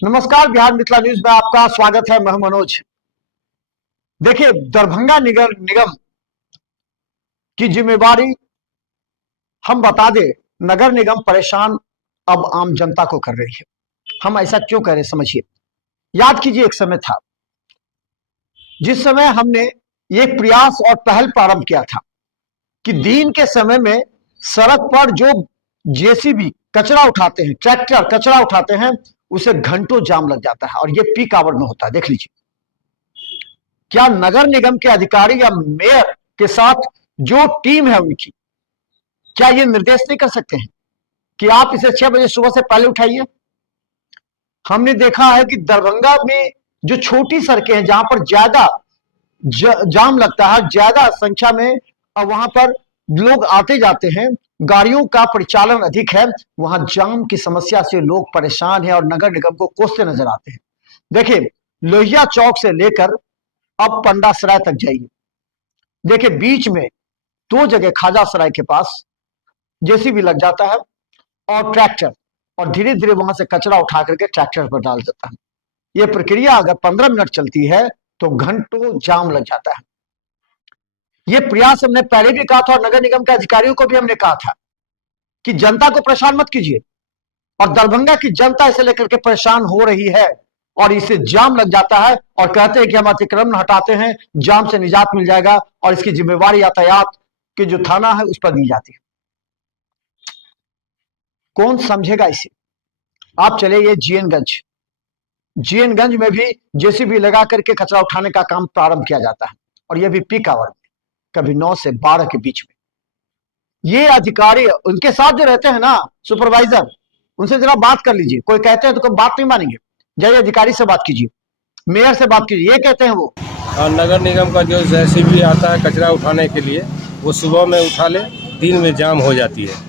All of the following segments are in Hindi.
नमस्कार, बिहार मिथिला न्यूज में आपका स्वागत है। मैं मनोज। देखिए, दरभंगा निगम निगम की जिम्मेवारी हम बता दें। नगर निगम परेशान अब आम जनता को कर रही है। हम ऐसा क्यों कह रहे हैं, समझिए। याद कीजिए, एक समय था जिस समय हमने ये प्रयास और पहल प्रारंभ किया था कि दिन के समय में सड़क पर जो जेसीबी कचरा उठाते हैं, ट्रैक्टर कचरा उठाते हैं, उसे घंटों जाम लग जाता है और ये पीक आवर में होता है। देख लीजिए, क्या नगर निगम के अधिकारी या मेयर के साथ जो टीम है उनकी, क्या ये निर्देश नहीं कर सकते हैं कि आप इसे 6 बजे सुबह से पहले उठाइए। हमने देखा है कि दरभंगा में जो छोटी सड़कें हैं, जहां पर ज्यादा जाम लगता है, ज्यादा संख्या में वहां पर लोग आते जाते हैं, गाड़ियों का परिचालन अधिक है, वहां जाम की समस्या से लोग परेशान हैं और नगर निगम को कोसते नजर आते हैं। देखिए, लोहिया चौक से लेकर अब पंडा सराय तक जाइए। देखिए, बीच में दो जगह खाजा सराय के पास जेसीबी लग जाता है और ट्रैक्टर, और धीरे धीरे वहां से कचरा उठा करके ट्रैक्टर पर डाल देता है। यह प्रक्रिया अगर 15 मिनट चलती है तो घंटों जाम लग जाता है। यह प्रयास हमने पहले भी कहा था और नगर निगम के अधिकारियों को भी हमने कहा था कि जनता को परेशान मत कीजिए। और दरभंगा की जनता इसे लेकर के परेशान हो रही है और इसे जाम लग जाता है और कहते हैं कि हम अतिक्रमण हटाते हैं, जाम से निजात मिल जाएगा और इसकी जिम्मेवारी यातायात के जो थाना है उस पर दी जाती है। कौन समझेगा इसे। आप चले ये जीएनगंज में भी जेसीबी लगा करके कचरा उठाने का काम प्रारंभ किया जाता है और यह भी पीक आवर में, कभी 9 से 12 के बीच में। ये अधिकारी उनके साथ जो रहते हैं ना, सुपरवाइजर, उनसे जरा बात कर लीजिए। कोई कहते हैं तो कोई बात नहीं मानेंगे। जाइए अधिकारी से बात कीजिए, मेयर से बात कीजिए। ये कहते हैं वो नगर निगम का जो जेसीबी आता है कचरा उठाने के लिए, वो सुबह में उठा ले, दिन में जाम हो जाती है।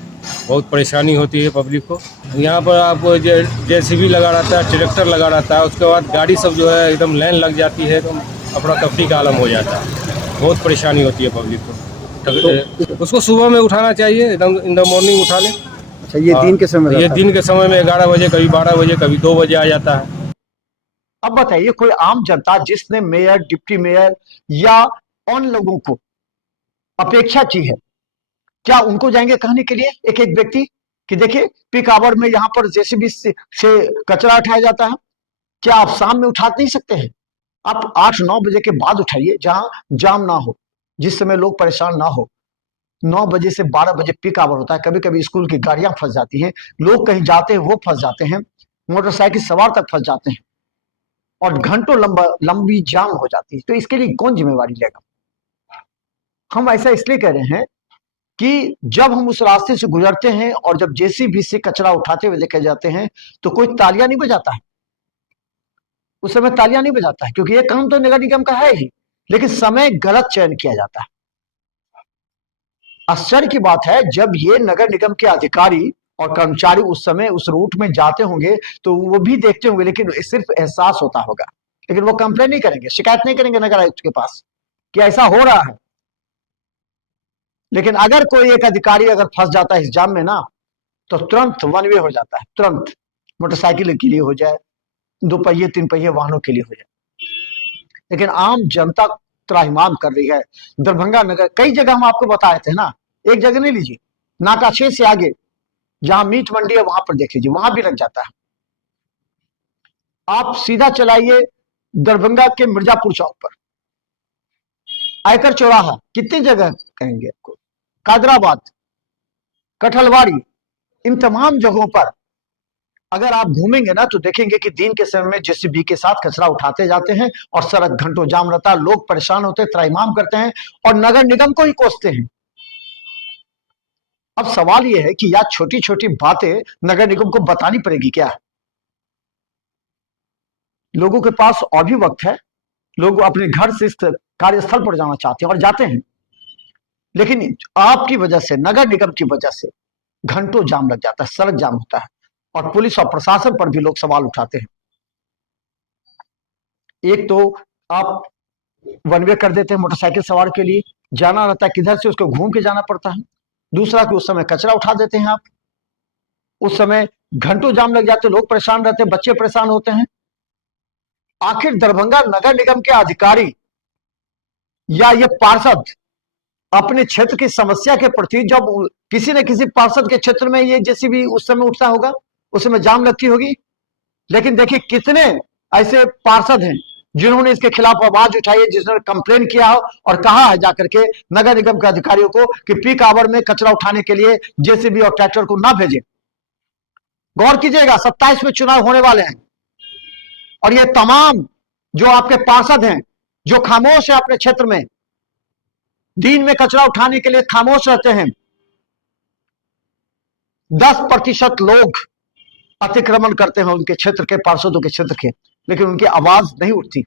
बहुत परेशानी होती है पब्लिक को। यहाँ पर आपको जेसीबी लगा रहता है, ट्रैक्टर लगा रहता है, उसके बाद गाड़ी सब जो है एकदम लाइन लग जाती है, तो अपना तफरी का आलम हो जाता है। बहुत परेशानी होती है पब्लिक को। तो उसको सुबह में उठाना चाहिए, एकदम इन द मॉर्निंग उठा ले। अच्छा, ये दिन के समय, ये दिन के समय में 11 बजे, कभी 12 बजे, कभी 2 बजे आ जाता है। अब बताइए, कोई आम जनता जिसने मेयर, डिप्टी मेयर या उन लोगों को अपेक्षा की है, क्या उनको जाएंगे कहने के लिए एक एक व्यक्ति कि देखिए पीक आवर में यहां पर जेसीबी से कचरा उठाया जाता है। क्या आप शाम में उठा नहीं सकते हैं? आप 8-9 बजे के बाद उठाइए, जहां जाम ना हो, जिस समय लोग परेशान ना हो। 9 बजे से 12 बजे पीक आवर होता है। कभी कभी स्कूल की गाड़ियां फंस जाती हैं, लोग कहीं जाते हैं वो फंस जाते हैं, मोटरसाइकिल सवार तक फंस जाते हैं और घंटों लंबी जाम हो जाती है। तो इसके लिए कौन जिम्मेवारी लेगा? हम ऐसा इसलिए कह रहे हैं कि जब हम उस रास्ते से गुजरते हैं और जब जेसीबी से कचरा उठाते हुए देखे जाते हैं तो कोई तालियां नहीं बजाता है। उस समय तालियां नहीं बजाता है क्योंकि ये काम तो नगर निगम का है ही, लेकिन समय गलत चयन किया जाता है। आश्चर्य की बात है, जब ये नगर निगम के अधिकारी और कर्मचारी उस समय उस रूट में जाते होंगे तो वो भी देखते होंगे, लेकिन सिर्फ एहसास होता होगा, लेकिन वो कंप्लेन नहीं करेंगे, शिकायत नहीं करेंगे नगर आयुक्त के पास कि ऐसा हो रहा है। लेकिन अगर कोई एक अधिकारी अगर फंस जाता है इस जाम में ना, तो तुरंत वन वे हो जाता है, तुरंत मोटरसाइकिल के लिए हो जाए, 2 पहिए 3 पहिए वाहनों के लिए हो जाए। लेकिन आम जनता त्राहिमाम कर रही है। दरभंगा नगर कई जगह हम आपको बताए थे ना, एक जगह नहीं लीजिए, नाका 6 से आगे जहां मीट मंडी है वहां पर देख लीजिए, वहां भी लग जाता है। आप सीधा चलाइए दरभंगा के मिर्जापुर चौक पर, आयकर चौराहा, कितनी जगह कहेंगे आपको, कादराबाद, कठलवाड़ी, इन तमाम जगहों पर अगर आप घूमेंगे ना तो देखेंगे कि दिन के समय में जेसीबी के साथ कचरा उठाते जाते हैं और सड़क घंटों जाम रहता है, लोग परेशान होते हैं, त्राहिमाम करते हैं और नगर निगम को ही कोसते हैं। अब सवाल यह है कि यार छोटी छोटी बातें नगर निगम को बतानी पड़ेगी क्या? लोगों के पास और भी वक्त है, लोग अपने घर से इस कार्यस्थल पर जाना चाहते हैं और जाते हैं, लेकिन आपकी वजह से, नगर निगम की वजह से घंटों जाम लग जाता है, सड़क जाम होता है और पुलिस और प्रशासन पर भी लोग सवाल उठाते हैं। एक तो आप वन वे कर देते हैं मोटरसाइकिल सवार के लिए, जाना रहता है किधर से, उसको घूम के जाना पड़ता है। दूसरा कि उस समय कचरा उठा देते हैं आप। उस समय घंटों जाम लग जाते, लोग परेशान रहते, बच्चे परेशान होते हैं। आखिर दरभंगा नगर निगम के अधिकारी या ये पार्षद अपने क्षेत्र की समस्या के प्रति, जब किसी न किसी पार्षद के क्षेत्र में ये जेसीबी उस समय उठता होगा, उस समय जाम लगती होगी, लेकिन देखिए कितने ऐसे पार्षद हैं जिन्होंने इसके खिलाफ आवाज उठाई है, जिन्होंने कंप्लेन किया हो और कहा है जाकर के नगर निगम के अधिकारियों को कि पीक आवर में कचरा उठाने के लिए जेसीबी और ट्रैक्टर को ना भेजें। गौर कीजिएगा, 27 में चुनाव होने वाले हैं और ये तमाम जो आपके पार्षद हैं जो खामोश है अपने क्षेत्र में, दिन में कचरा उठाने के लिए खामोश रहते हैं, 10% लोग अतिक्रमण करते हैं उनके क्षेत्र के, पार्षदों के क्षेत्र के, लेकिन उनकी आवाज नहीं उठती।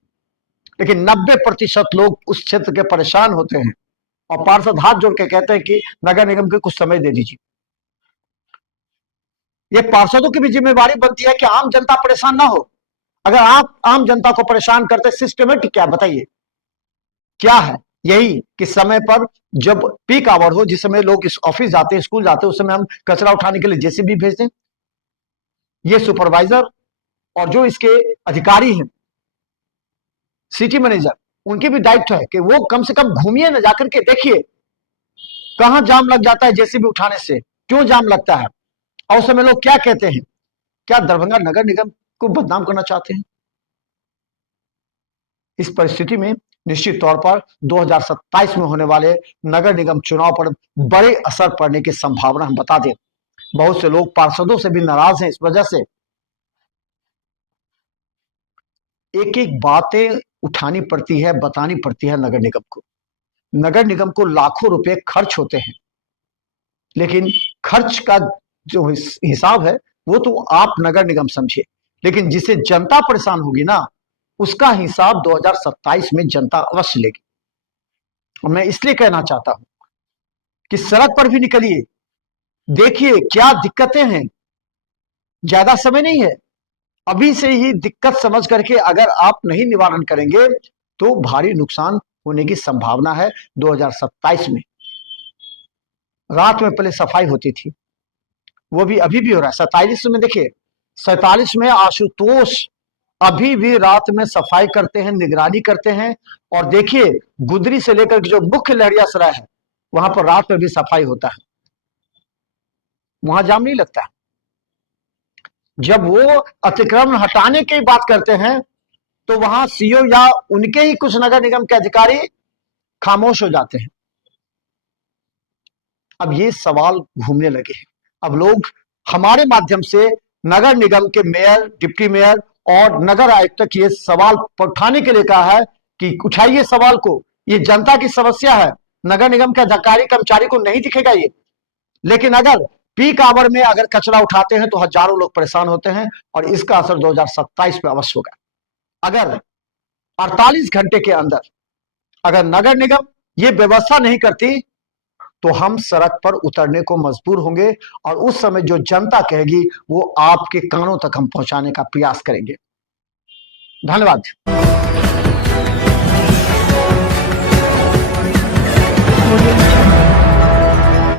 लेकिन 90% लोग उस क्षेत्र के परेशान होते हैं और पार्षद हाथ जोड़ के कहते हैं कि नगर निगम को कुछ समय दे दीजिए। ये पार्षदों की भी जिम्मेवारी बनती है कि आम जनता परेशान ना हो। अगर आप आम जनता को परेशान करते, सिस्टमेटिक क्या बताइए क्या है? यही कि समय पर जब पीक आवर हो, जिस समय लोग इस ऑफिस जाते हैं, स्कूल जाते हैं, उस समय हम कचरा उठाने के लिए जेसीबी भेज दें। ये सुपरवाइजर और जो इसके अधिकारी हैं, सिटी मैनेजर, उनकी भी दायित्व है कि वो कम से कम घूमिए ना, जाकर के देखिए कहां जाम लग जाता है जेसीबी उठाने से, क्यों जाम लगता है, और उस समय लोग क्या कहते हैं। क्या दरभंगा नगर निगम को बदनाम करना चाहते हैं? इस परिस्थिति में निश्चित तौर पर 2027 में होने वाले नगर निगम चुनाव पर बड़े असर पड़ने की संभावना हम बता दें। बहुत से लोग पार्षदों से भी नाराज हैं इस वजह से। एक एक बातें उठानी पड़ती है, बतानी पड़ती है नगर निगम को। नगर निगम को लाखों रुपए खर्च होते हैं, लेकिन खर्च का जो हिसाब है वो तो आप नगर निगम समझिए, लेकिन जिसे जनता परेशान होगी ना, उसका हिसाब 2027 में जनता अवश्य लेगी। और मैं इसलिए कहना चाहता हूं कि सड़क पर भी निकलिए, देखिए क्या दिक्कतें हैं। ज्यादा समय नहीं है, अभी से ही दिक्कत समझ करके अगर आप नहीं निवारण करेंगे तो भारी नुकसान होने की संभावना है। 2027 में रात में पहले सफाई होती थी, वो भी अभी भी हो रहा है। 47 में देखिए, 47 में आशुतोष अभी भी रात में सफाई करते हैं, निगरानी करते हैं। और देखिए गुदरी से लेकर जो मुख्य लहरियासराय है, वहां पर रात में भी सफाई होता है, वहां जाम नहीं लगता है। जब वो अतिक्रमण हटाने की बात करते हैं तो वहां सीओ या उनके ही कुछ नगर निगम के अधिकारी खामोश हो जाते हैं। अब ये सवाल घूमने लगे हैं। अब लोग हमारे माध्यम से नगर निगम के मेयर, डिप्टी मेयर और नगर आयुक्त तक ये सवाल उठाने के लिए कहा है कि उठाइए सवाल को, ये जनता की समस्या है। नगर निगम के अधिकारी कर्मचारी को नहीं दिखेगा ये, लेकिन अगर पीक आवर में अगर कचरा उठाते हैं तो हजारों लोग परेशान होते हैं और इसका असर 2027 में अवश्य होगा। अगर 48 घंटे के अंदर अगर नगर निगम ये व्यवस्था नहीं करती तो हम सड़क पर उतरने को मजबूर होंगे और उस समय जो जनता कहेगी वो आपके कानों तक हम पहुंचाने का प्रयास करेंगे। धन्यवाद।